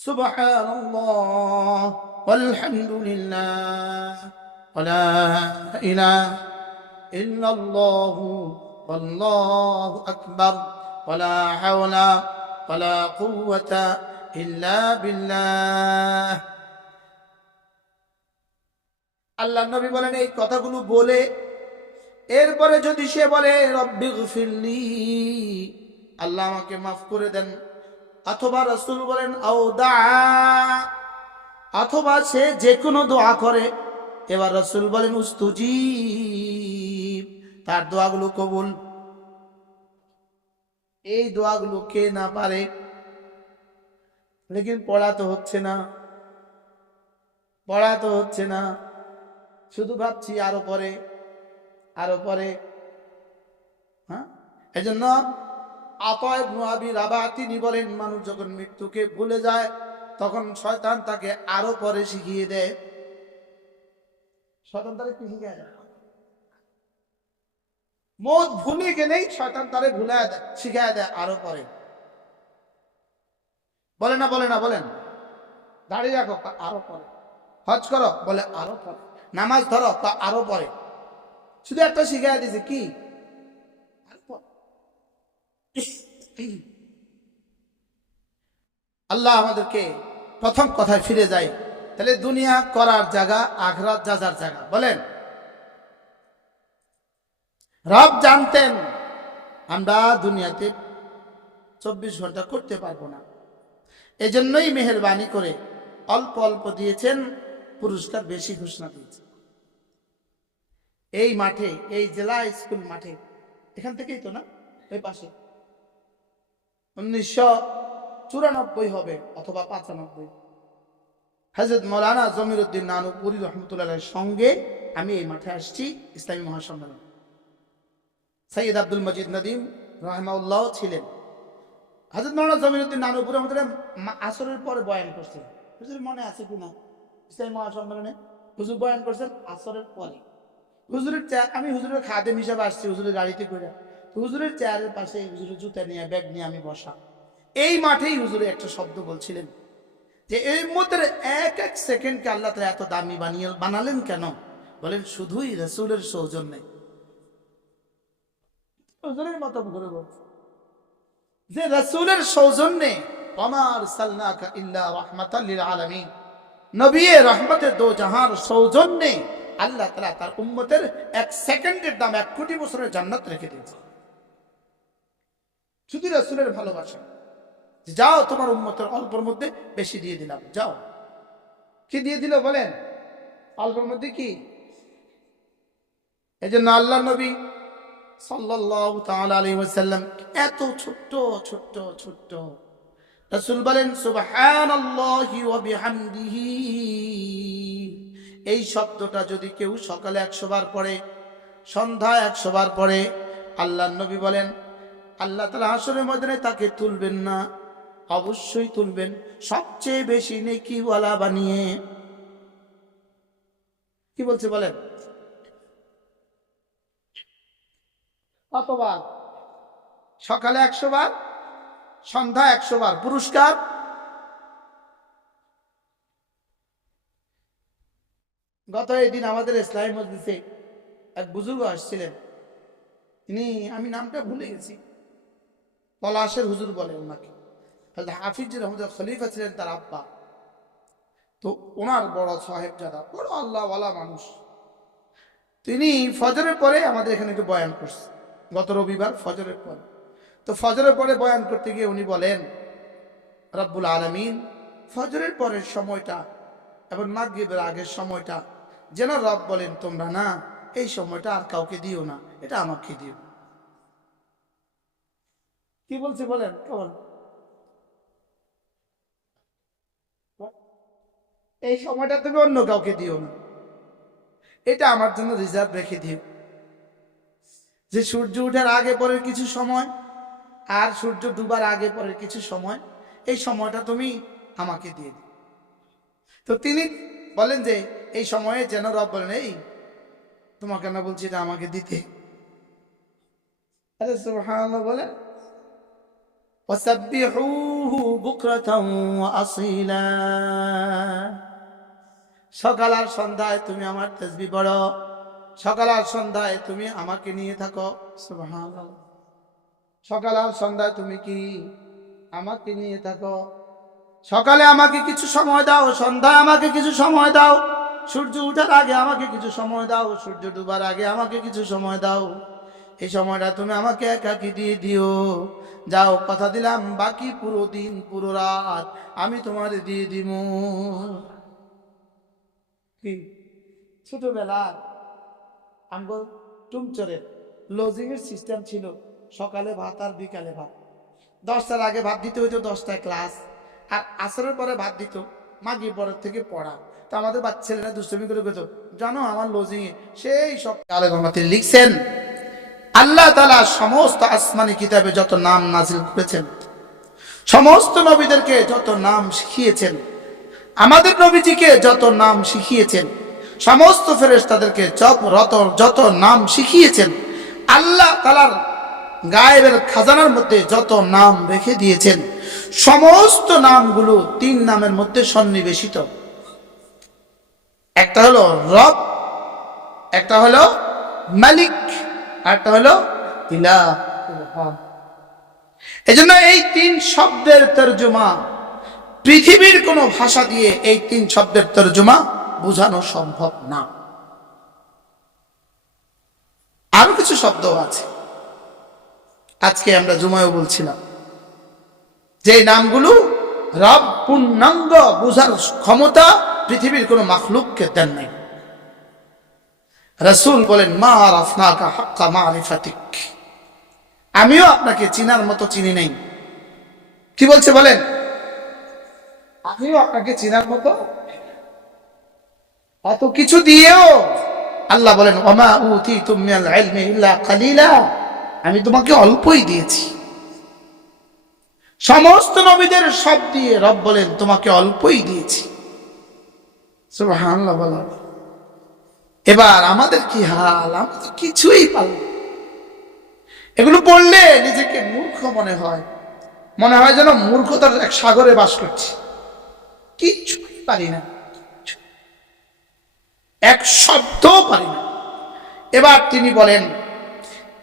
سبحان الله والحمد لله ولا إله إلا الله والله أكبر ولا حول ولا قوة إلا بالله আল্লাহ নবী বলেন এই কথাগুলো বলে এরপরে যদি সে বলে রব্বি গফিরলি আল্লাহ আমাকে মাফ করে দেন অথবা রসুল বলেন অথবা সে যে কোনো দোয়া করে। এবার রসুল বলেন উস্তুজি তার দোয়াগুলো কবুল। এই দোয়াগুলো কে না পারে, লেকিন পড়া তো হচ্ছে না। পড়া তো হচ্ছে না। শুধু ভাবছি আরও পরে আরও পরে। হ্যাঁ? এই জন্য আতয় মুহাবি রাবা তিনি বলেন, মানুষ যখন মৃত্যুকে ভুলে যায়, তখন শয়তান তাকে আরও পরে শিখিয়ে দেয়। শয়তান তারে কি শিখিয়ে দেয়? মত ভুলে গেলেই শয়তান তারে ভুলে দেয়, শিখায় দেয় আরও পরে। বলে না বলে না বলেন দাঁড়িয়ে রাখো, তা আরও পরে। হজ করো, বলে আরও পরে। নামাজ ধরো, তা আরও পরে। শুধু একটা শিখাই দিছে কি? আল্লাহ আমাদেরকে প্রথম কথায় ফিরে যায়, তাহলে দুনিয়া করার জায়গা, আখরাত যাজার জায়গা। বলেন, রব জানতেন, আমরা দুনিয়াতে চব্বিশ ঘণ্টা করতে পারব না। এজন্যই মেহরবানি করে অল্প অল্প দিয়েছেন, পুরস্কার বেশি ঘোষণা দিয়েছেন। এই মাঠে, এই জেলা স্কুল মাঠে, এখান থেকেই তো না? ওই পাশে। উনিশশো চুরানব্বই হবে অথবা পাঁচানব্বই। হাজরত মৌলানা জমির উদ্দিন নানুপুরি রহমতুল্লাহ সঙ্গে আমি এই মাঠে আসছি, ইসলামী মহাসম্মেলন। সৈয়দ আব্দুল মজিদ নদীম রহমাউল্লাহ ছিলেন। হাজরত মৌলানা জমির উদ্দিন নানুপুরি রহমতুল্লাহ আসরের পরে বয়ান করছেন। হুজুর, মনে আছে কিনা? ইসলামী মহাসম্মেলনে হুজুর বয়ান করছেন আসরের পরে। হুজুরের আমি হুজুরের খাদেম হিসাবে আসছি, হুজুরের গাড়িতে করে হুজুরের চেয়ারের পাশে হুজুরের জুতা নিয়ে, ব্যাগ নিয়ে আমি বসা। এই মাঠেই হুজুরে একটা শব্দ বলছিলেন যে এই মধ্যে এক এক সেকেন্ডকে আল্লাহ তালা এত দামি বানিয়ে, বানালেন কেন? বলেন, শুধুই রসুলের সৌজন্যে। হুজুরের ঘুরে বলছে। যে রসুলের সৌজন্যে অমার সাল্লাকা ইল্লা রহমাতাল্লিল আলামিন। নবী রহমতে দো জাহার সৌজন্যে আল্লাহ তালা তার উম্মতের এক সেকেন্ডের দাম এক কোটি বছরের জান্নাত রেখে দিয়েছে। শুধু রসুলের ভালোবাসা। যাও তোমার উম্মতের অল্পর মধ্যে বেশি দিয়ে দিলাম, যাও। কি দিয়ে দিল বলেন? অল্পর মধ্যে কি? এই জন্য আল্লাহ নবী ওয়াসাল্লাম এত ছোট্ট ছোট্ট ছোট্ট রাসূল বলেন এই শব্দটা যদি কেউ সকালে একশো বার পড়ে সন্ধ্যা একশো বার পড়ে, আল্লাহ নবী বলেন আল্লাহ তালা হাসরের ময়দানে তাকে তুলবেন না। অবশ্যই তুলবেন। সবচেয়ে বেশি নেকিওয়ালা বানিয়ে। কি বলছে বলেন? কতবার সকালে একশো বার, সন্ধ্যা একশো বার। পুরস্কার। গত এই দিন আমাদের ইসলামী মসজিদে এক বুজুর্গ আসছিলেন। তিনি, আমি নামটা ভুলে গেছি। পলাশের হুজুর বলে ওনাকে হাফিজ রহমদ খলিফা ছিলেন তার আব্বা। তো ওনার বড় সাহেব যারা বড় আল্লাহওয়ালা মানুষ। তিনি ফজরের পরে আমাদের এখানে একটু বয়ান করছে। গত রবিবার ফজরের পরে। তো ফজরের পরে বয়ান করতে গিয়ে উনি বলেন, রব্বুল আলমিন, ফজরের পরের সময়টা এবং মাগরিবের আগের সময়টা যেন রব বলেন তোমরা না, এই সময়টা আর কাউকে দিও না, এটা আমাকে দিও। কি বলছে বলেন কেমন এই সময়টা তুমি অন্য কাউকে দিও না। এটা আমার জন্য রিজার্ভ রেখে দিও। যে সূর্য ওঠার আগে পরের কিছু সময় আর সূর্য ডুবার আগে পরের কিছু সময়, এই সময়টা তুমি আমাকে দিয়ে দিও। তো তিনি বলেন যে, এই সময়ে যেন রব বলেন এই তোমাকে না বলছি এটা আমাকে দিতে। আরে সুবহানাল্লাহ বলে وسبحوه بكرة وأصيلا সকাল আর সন্ধ্যায় তুমি আমার তসবি পড়ো সকাল আর সন্ধ্যায় তুমি আমাকে নিয়ে থাকো সুবহানাল্লাহ। সকাল আর সন্ধ্যায় তুমি কি আমাকে নিয়ে থাকো সকালে আমাকে কিছু সময় দাও সন্ধ্যায় আমাকে কিছু সময় দাও সূর্য উঠার আগে আমাকে কিছু সময় দাও সূর্য ডুবার আগে আমাকে কিছু সময় দাও এই সময়টা তুমি আমাকে একাকি দিয়ে দিও। যাও, কথা দিলাম, বাকি পুরো দিন, পুরো রাত আমি তোমার দিয়ে দিব কি? ছোটবেলা আমগো টুমচরের লজিং এর সিস্টেম ছিল, সকালে ভাত আর বিকালে ভাত। দশটার আগে ভাত দিতে হইতো দশটায় ক্লাস আর আসরের পরে ভাত দিত মাগি পরের থেকে পড়া। তো আমাদের বাচ্চা ছেলেরা দুষ্টমি করে গেত জানো আমার লজিং এ সেই সব আলেমাতি লিখছেন আল্লাহ তালা সমস্ত আসমানি কিতাবে যত নাম নাজিল করেছেন, সমস্ত নবীদেরকে যত নাম শিখিয়েছেন, আমাদের নবীজিকে যত নাম শিখিয়েছেন, সমস্ত ফেরেশতাদেরকে যত রত, যত নাম শিখিয়েছেন, আল্লাহ তালার গায়েবের খাজানার মধ্যে যত নাম রেখে দিয়েছেন, সমস্ত নামগুলো তিন নামের মধ্যে সন্নিবেশিত। একটা হলো রব, একটা হলো মালিক আর একটা হলো ইলাহ এজন্য এই তিন শব্দের তর্জমা পৃথিবীর কোনো ভাষা দিয়ে এই তিন শব্দের তর্জমা বোঝানো সম্ভব না। আরও কিছু শব্দ আছে। আজকে আমরা জুমায়ও বলছিলাম যে নামগুলো রব পূর্ণাঙ্গ বোঝার ক্ষমতা পৃথিবীর কোনো মাখলুককে দেন নাই। রসুল বলেন, মা আরাফনাকা হাক্কা মারিফাতিক। আমিও আপনাকে চিনার মতো চিনি নেই। কি বলছে বলেন? আমিও আপনাকে চিনার মতো এত কিছু দিয়েও আল্লাহ বলেন, ওমা উতি কালিলা। আমি তোমাকে অল্পই দিয়েছি। সমস্ত নবীদের সব দিয়ে রব বলেন, তোমাকে অল্পই দিয়েছি। সুবহানাল্লাহ বলেন এবার আমাদের কি হাল? আমরা তো কিছুই পারলাম। এগুলো পড়লে নিজেকে মূর্খ মনে হয়। মনে হয় যেন মূর্খতার এক সাগরে বাস করছি। কিছুই পারি না। এক শব্দও পারি না। এবার তিনি বলেন,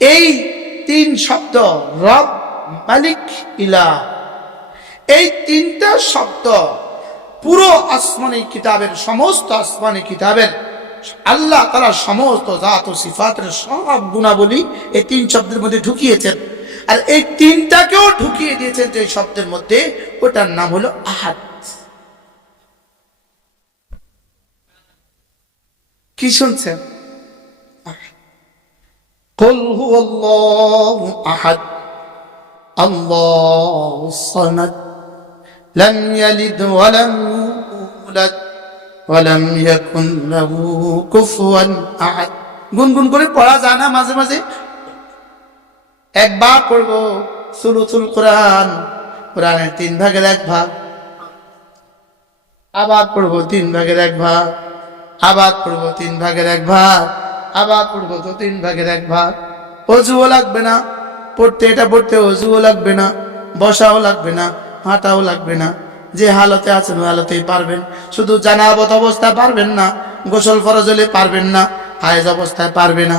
এই তিন শব্দ রব, মালিক ইলা এই তিনটা শব্দ পুরো আসমানি কিতাবের, সমস্ত আসমানি কিতাবের আল্লাহ তারা সমস্ত জাত ও সিফাতের সব গুণাবলী এই তিন শব্দের মধ্যে ঢুকিয়েছেন আর এই তিনটাকেও ঢুকিয়ে দিয়েছেন যে শব্দের মধ্যে ওটার নাম হলো আহাদ কি শুনছেন قل هو الله أحد الله الصمد لم يلد ولم يولد ولم يكن له كفوا أحد গুনগুন করে পড়া যায় না মাঝে মাঝে একবার পড়বো সুলুতুল কোরআন কোরআনের তিন ভাগের এক ভাগ আবার পড়বো তিন ভাগের এক ভাগ আবার পড়বো তিন ভাগের এক ভাগ আবার পড়বো তো তিন ভাগের এক ভাগ অজুও লাগবে না পড়তে এটা পড়তে অজুও লাগবে না বসাও লাগবে না হাঁটাও লাগবে না যে হালতে আছেন ওই হালতেই পারবেন। শুধু জানাবত অবস্থায় পারবেন না, গোসল ফরজ হলে পারবেন না, হায়েজ অবস্থায় পারবে না।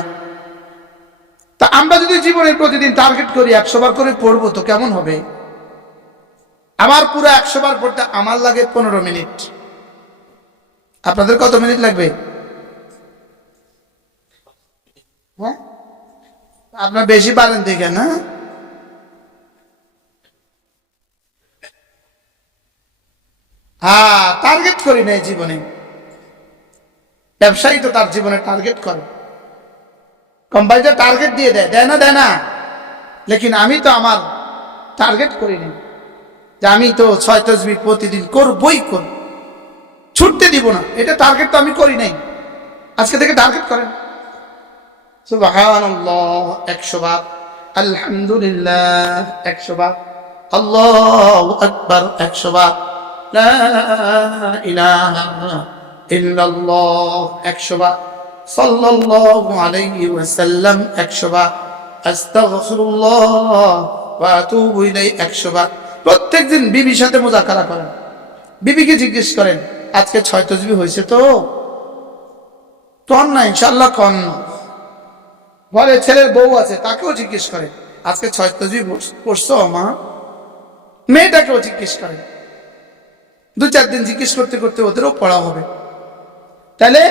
তা আমরা যদি জীবনে প্রতিদিন টার্গেট করি একশো বার করে পড়ব তো কেমন হবে? আমার পুরো একশো বার পড়তে আমার লাগে পনেরো মিনিট। আপনাদের কত মিনিট লাগবে? হ্যাঁ? আপনার বেশি পারেন দেখে না হ্যাঁ টার্গেট করি না জীবনে। ব্যবসায়ী তো তার জীবনে টার্গেট করে। কোম্পানিতে টার্গেট দিয়ে দেয় দেয় না দেয় না। লেকিন আমি তো আমার টার্গেট করিনি যে আমি তো ছয় তসবি প্রতিদিন করবই করব। ছুটতে দিব না। এটা টার্গেট তো আমি করি নাই। আজকে থেকে টার্গেট করেন। একশো বার। আলহামদুলিল্লাহ, একশো বার। আল্লাহ একশো বার। লা ইলাহা ইল্লাল্লাহ একশো বার, সাল্লাল্লাহু আলাইহি ওয়াসাল্লাম একশো বার, আস্তাগফিরুল্লাহ ওয়া আতুবু ইলাইহি 100 বার। প্রত্যেকদিন বিবির সাথে মুজাকারা করেন। বিবিকে জিজ্ঞেস করেন, আজকে ছয় তসবি হয়েছে তো? কন না ইনশাল্লাহ কন ঘরে ছেলের বউ আছে, তাকেও জিজ্ঞেস করে আজকে ছয় তসবি পড়ছো মা? মেয়েটাকেও জিজ্ঞেস করে দু চার দিন জিজ্ঞেস করতে করতে ওদেরও পড়া হবে। তাহলে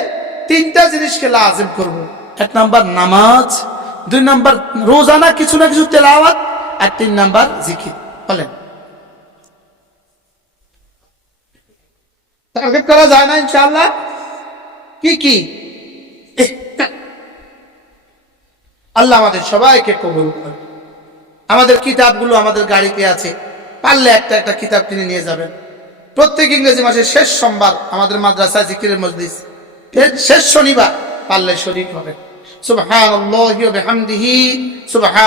তিনটা জিনিসকে লাজেম করব। এক নাম্বার নামাজ, দুই নাম্বার রোজানা, কিছু না কিছু তেলাওয়াত, আর তিন নাম্বার জিকির। বলেন। টার্গেট করা যায় না ইনশাআল্লাহ? কি কি? আল্লাহ আমাদের সবাইকে কবুল আমাদের কিতাবগুলো আমাদের গাড়িতে আছে। পারলে একটা একটা কিতাব কিনে নিয়ে যাবেন। প্রত্যেক ইংরেজি মাসের শেষ সোমবার আমাদের মাদ্রাসা জিকিরের মজলিস। শেষ শনিবার পারলে শরীর হবে। সুবাহ সুবহান